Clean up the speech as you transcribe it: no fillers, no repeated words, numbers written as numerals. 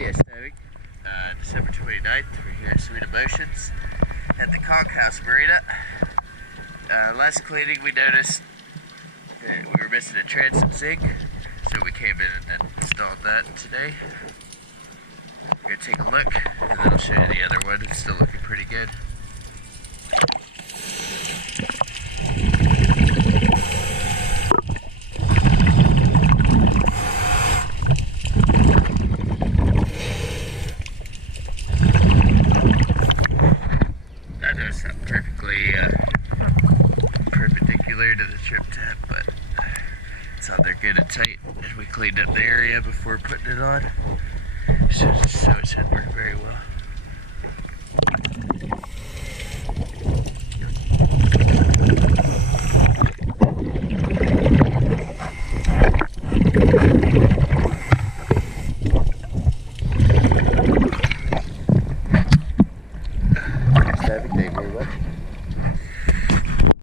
Yeah, Stoic. December 29th, we're here at Sweet Emotions at the Conkhouse Marina. Last cleaning we noticed that we were missing a transom zinc, so we came in and installed that today. We're going to take a look, and then I'll show you the other one. It's still looking pretty good. I know it's not perfectly perpendicular to the trim tab, but it's on there good and tight, and we cleaned up the area before putting it on, so it should work very well. Thank you very much.